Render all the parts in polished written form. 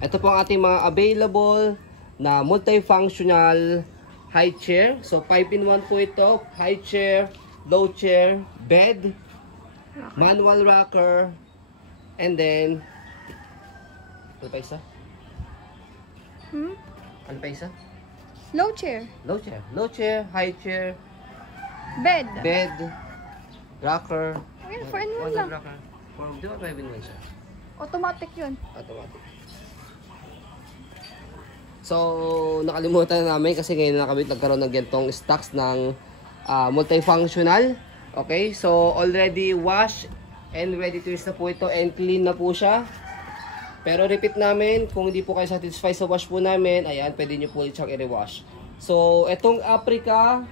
Ito po ang ating mga available na multifunctional high chair. So 5-in-1 po ito. High chair, low chair, bed, manual rocker, and then ano pa isa? Ano pa isa? Low chair. Low chair. Low chair, high chair, Bed. bed, rocker. Ayan, 4-in-1 lang. Rocker. Di ba 5-in-1 siya? Automatic yun. Automatic. So, nakalimutan na namin kasi ngayon na kami nagkaroon ng gantong stocks ng multifunctional. Okay, so already wash and ready to use na po ito and clean na po siya. Pero repeat namin, kung hindi po kayo satisfied sa wash po namin, ayan, pwede nyo po ulit siyang i-rewash. So, itong Africa,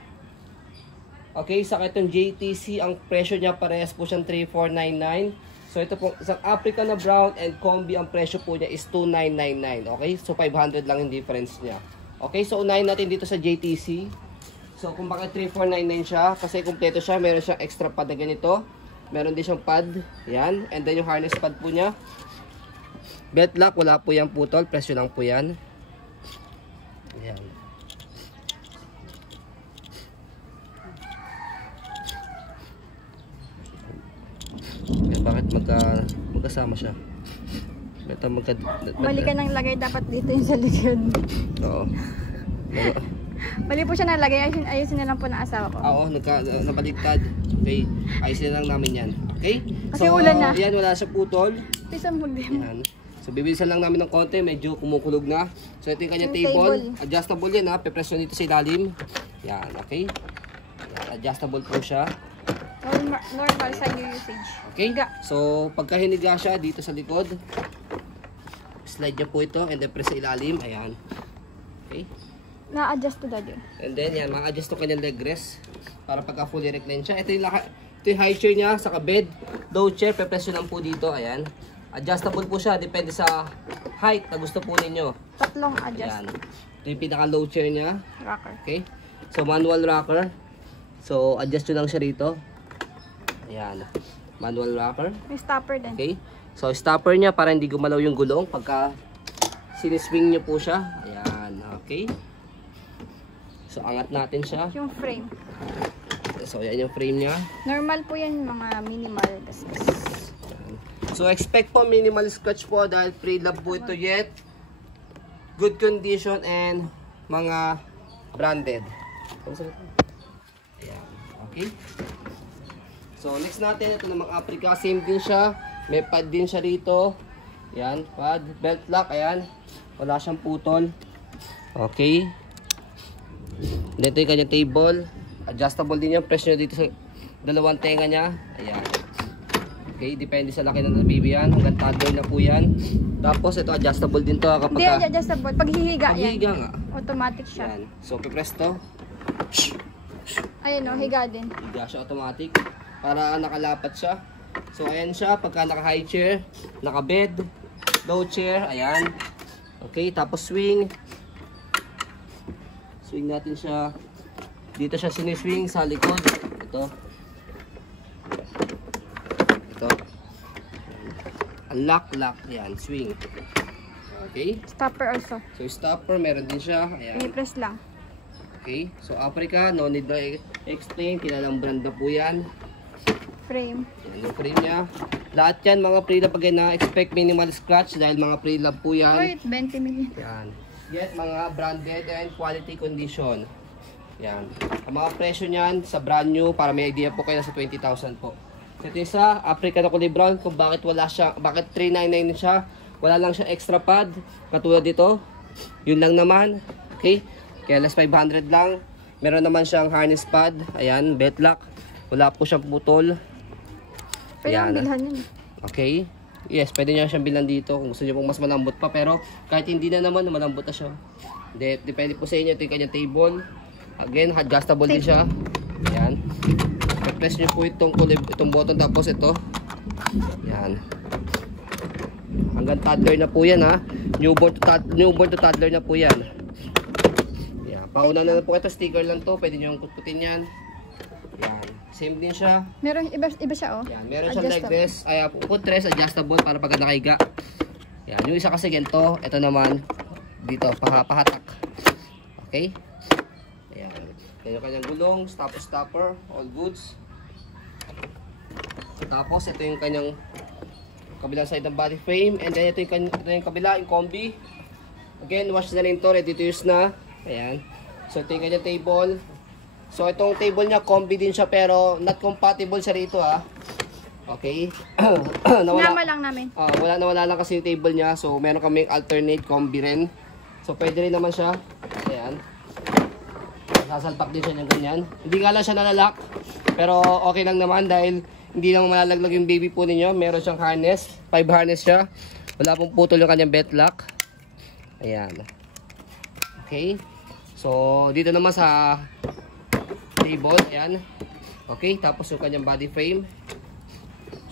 okay, saka itong JTC, ang presyo niya parehas po siyang 3,499. So, ito po, isang Africa na brown and combi, ang presyo po niya is 2,999. Okay, so 500 lang yung difference niya. Okay, so unahin natin dito sa JTC. So, kung bakit 3,499 siya, kasi kumpleto siya, meron siyang extra pad na ganito. Meron din siyang pad, yan. And then yung harness pad po niya. Belt lock, wala po yung putol, presyo lang po yan. Yan. Bakit magkasama siya? Mali ka nang lagay dapat dito yung sa likod. Oo. Mali po siya nalagay. Ayusin na lang po ng asawa ko. Oo, nabaliktad. Okay, ayusin na lang namin yan. Okay? Kasi ulan na. Yan, wala siya putol. Pisang mag-demo. Yan. So, bibilisan lang namin ng konti. Medyo kumukulog na. So, ito yung kanyang table. Adjustable yan ha. Pepresyon dito sa ilalim. Yan, okay? Yan, adjustable po siya. Normal sa new usage. Okay? So, pagka hiniga siya dito sa likod, slide niya po ito and then press sa ilalim. Ayan. Okay? Na-adjust to daddy. And then, yan, ma-adjust to kanyang leg rest para pagka fully recline siya. Ito yung high chair niya, saka bed. Low chair, pepresyon lang po dito. Ayan. Adjustable po siya. Depende sa height na gusto po ninyo. Tatlong adjust. Ayan. Ito yung pinaka-low chair niya. Rocker. Okay? So, manual rocker. So, adjust nyo lang siya rito. Ayan. Manual rocker. May stopper din. Okay? So, stopper niya para hindi gumalaw yung gulong pagka siniswing nyo po siya. Ayan. Okay? So, angat natin siya. Yung frame. So, ayan yung frame niya. Normal po yan, mga minimal. So, expect po minimal scratch po dahil pre-lab po ito yet. Good condition and mga branded. Ayan. Okay? So, next natin, ito namang Africa. Same din siya. May pad din siya rito. Ayan, pad. Belt lock, ayan. Wala siyang putol. Okay. Dito yung kanyang table. Adjustable din yan. Press nyo dito sa dalawang tenga niya. Ayan. Okay, depende sa laki ng baby yan. Hanggang toddler na po yan. Tapos, ito adjustable din to. Hindi, adjustable. Pag hihiga yan. Pag hihiga nga. Automatic siya. Ayan. So, pipress to. Ayun o, higa din. Higa siya automatic. Para nakalapat siya. So, ayan siya. Pagka naka-high chair, naka-bed, low chair, ayan. Okay, tapos swing. Swing natin siya. Dito siya siniswing sa likod. Ito. Ito. Lock. Ayan, swing. Okay. Stopper also. So, stopper, meron din siya. Ayan. I-press lang. Okay. So, Africa, no need na explain. Kilalang brand na po yan. Frame. Yan yung frame niya. Lahat yan, mga pre-lab again na expect minimal scratch dahil mga pre-lab po yan. Wait, 20 million. Yan. Yet, mga branded and quality condition. Yan. Ang mga presyo niyan sa brand new, para may idea po kayo, nasa 20,000 po. Ito yung sa Africa na kulay brown, kung bakit wala siya, bakit 399 siya, wala lang siya extra pad, katulad dito. Yun lang naman. Okay? Kaya less 500 lang. Meron naman siyang harness pad. Ayan, belt lock. Wala po siyang putol. Pwede ang bilhan yun. Okay. Yes, pwede nyo siyang bilhan dito kung gusto nyo pong mas malambot pa. Pero kahit hindi na naman, malambot na siya. Depende po sa inyo. Ito yung kanyang table. Again, adjustable din siya. Ayan. I-press nyo po itong button tapos ito. Ayan. Hanggang toddler na po yan ha. Newborn to toddler na po yan. Ayan. Pauna na po ito. Sticker lang to. Pwede nyo yung kutkutin yan. Ayan. Same din siya. Meron iba siya oh. Yan, meron siyang leg rest. Ay, footrest adjustable para pag nakahiga. Yan, yung isa kasi ganito, ito naman dito pahatak. Okay? Ayan. Yan yung kanyang gulong, stopper, all goods. Tapos ito yung kanyang kabilang side ng body frame, and then ito yung kabila, yung combi. Again, wash na rin ito, ready to use na. Ayan. So ito yung kanyang table. So itong table niya, combi din siya pero not compatible siya rito ha. Okay. Sinama lang namin. Wala lang kasi yung table niya. So meron kaming alternate combi rin. So pwede rin naman siya. Ayan. Sasalpak din siya ng ganyan. Hindi nga lang siya nalalak. Pero okay lang naman dahil hindi lang malalaglag yung baby po ninyo. Meron siyang harness. 5 harness siya. Wala pong putol yung kanyang belt lock. Ayan. Okay. So dito naman sa table. Ayan. Okay. Tapos yung kanyang body frame.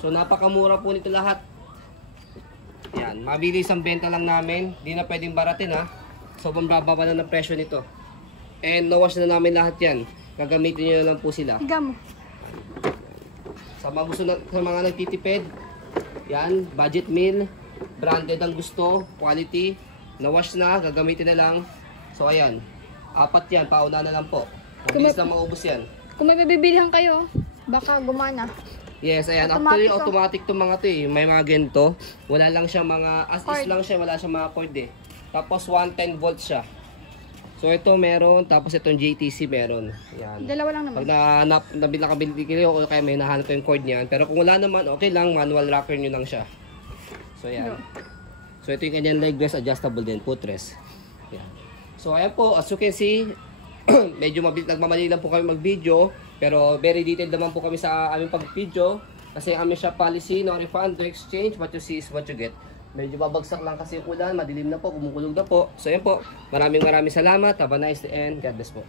So napakamura po nito lahat. Yan, mabilis ang benta lang namin. Hindi na pwedeng baratin ha. Sobrang bababa na ng presyo nito. And nawash na namin lahat yan. Gagamitin nyo na lang po sila. Higa mo. Sa mga gusto sa mga nagtitipid, yan, budget meal, branded ang gusto, quality, nawash na, gagamitin na lang. So ayan, 4 yan, pauna na lang po. Mabilis lang maubos yan. Kung may bibilihan kayo, baka gumana. Yes, ayan. Automatic Actually, automatic itong mga to eh. May mga ganito. Wala lang siya mga, as is lang siya, wala siya mga cord eh. Tapos 110 volts siya. So ito meron, tapos itong JTC meron. Ayan. Dalawa lang naman. Pag nakabili kayo, o kaya may nahanap yung cord niyan. Pero kung wala naman, okay lang, manual rocker nyo lang siya. So ayan. So ito yung kanyang leg rest, adjustable din, footrest. Ayan. So ayan po, as you can see, medyo nagmamadali lang po kami mag-video. Pero very detailed naman po kami sa aming pag-video. Kasi aming shop policy, no refund, no exchange, what you see is what you get. Medyo babagsak lang kasi yung ulan, madilim na po, kumukulog na po. So yan po, maraming salamat. Have a nice day and God bless po.